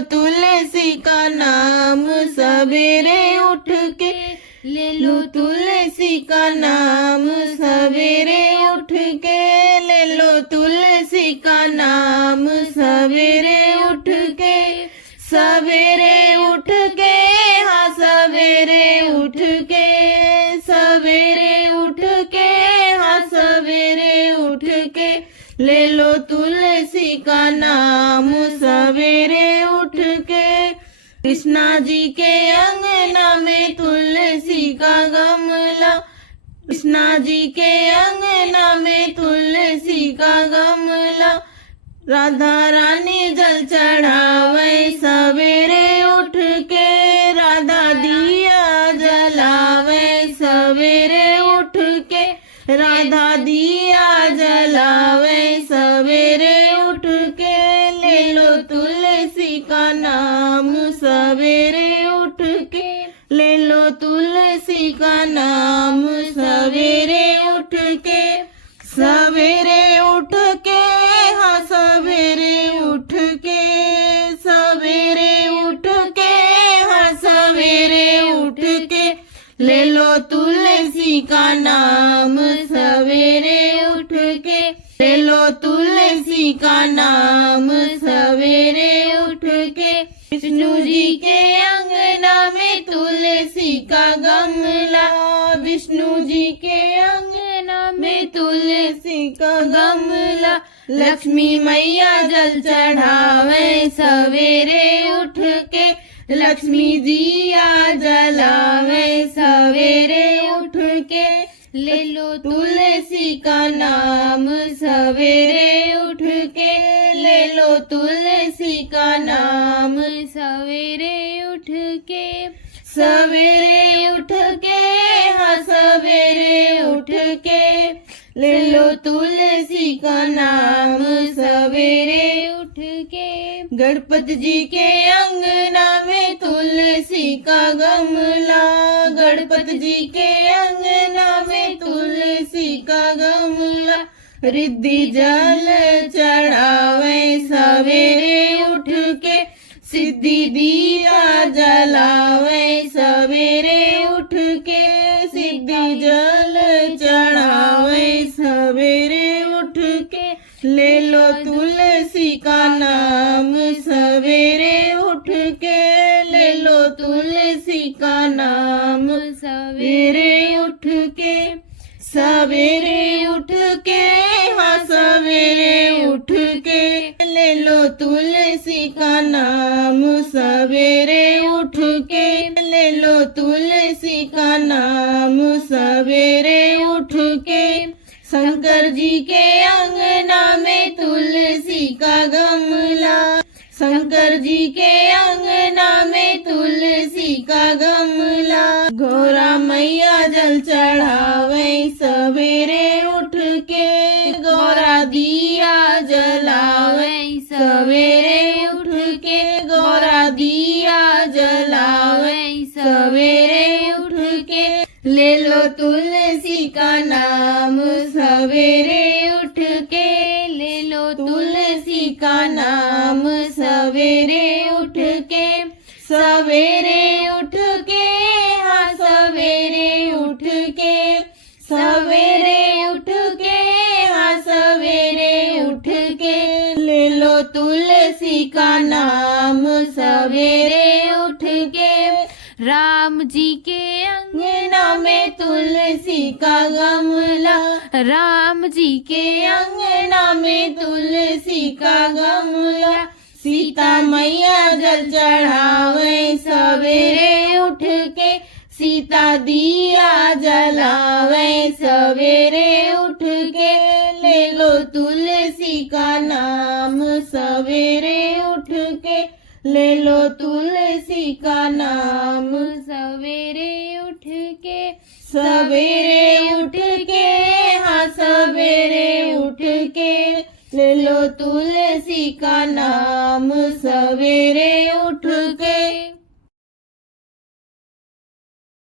तुलसी का नाम सवेरे उठ के, ले लो तुलसी का नाम सवेरे उठ के, ले लो तुलसी का नाम सवेरे उठ के, सवेरे उठ के, हाँ सवेरे उठ के, सवेरे उठ के, हाँ सवेरे उठ के, ले लो तुलसी का नाम सवेरे उठ के। कृष्णा जी के अंगना में तुलसी का गमला, कृष्णा जी के अंगना में तुलसी का गमला, राधा रानी जल चढ़ावे सवेरे उठ के, राधा दिया जलावे सवेरे उठ के, राधा दिया जलावे सवेरे उठ के, ले लो तुलसी का नाम सवेरे उठ के, ले लो तुलसी का नाम सवेरे उठ के, सवेरे उठ के, हाँ सवेरे उठ के, सवेरे उठ के, हाँ सवेरे उठ के, ले लो तुलसी का नाम सवेरे उठ के, ले लो तुलसी का नाम सवेरे उठ के। विष्णु जी के अंगना में तुलसी का गमला, विष्णु जी के अंगना में तुलसी का गमला, लक्ष्मी मैया जल चढ़ावे सवेरे उठ के, लक्ष्मी दिया जलावे सवेरे उठ के, ले लो तुलसी का नाम सवेरे उठ के, ले लो तुलसी का नाम सवेरे उठ के, सवेरे उठ के, हाँ सवेरे उठ के, ले लो तुलसी का नाम सवेरे उठ के। गणपति जी के अंगना में तुलसी का गमला, गणपति जी के अंगना में तुलसी का गमला, रिद्धि जल चढ़ावे सवेरे उठ के, सिद्धि दिया जलावे सवेरे उठ के, सिद्धि जल चढ़ावे सवेरे उठ के, ले लो तुलसी का नाम सवेरे उठ के, ले लो तुलसी का नाम सवेरे उठ के, सवेरे उठ के, हाँ सवेरे उठ के, ले लो तुलसी का नाम सवेरे उठ के, ले लो तुलसी का नाम सवेरे उठ के। शंकर जी के अंगना में तुलसी का गमला, शंकर जी के अंगना में तुलसी का गमला, गौरा मैया जल चढ़ावे सवेरे उठ के, गौरा दिया जलावे सवेरे उठ के, गौरा दिया जलावे सवेरे उठ के, ले लो तुलसी का नाम सवेरे उठ के, ले लो तुलसी का नाम सवेरे उठ के, सवेरे उठ के, हाँ सवेरे उठ के, सवेरे उठ के, हाँ सवेरे उठ के, ले लो तुलसी का नाम सवेरे उठ के। राम जी के अंगना में तुलसी का गमला, राम जी के अंगना में तुलसी का गमला, सीता मैया जल चढ़ावे सवेरे उठ के, सीता दिया जलावे सवेरे उठ के, ले लो तुलसी का नाम सवेरे उठ के, ले लो तुलसी का नाम सवेरे उठ के, सवेरे उठ के, हाँ सवेरे उठ के, ले लो तुलसी का नाम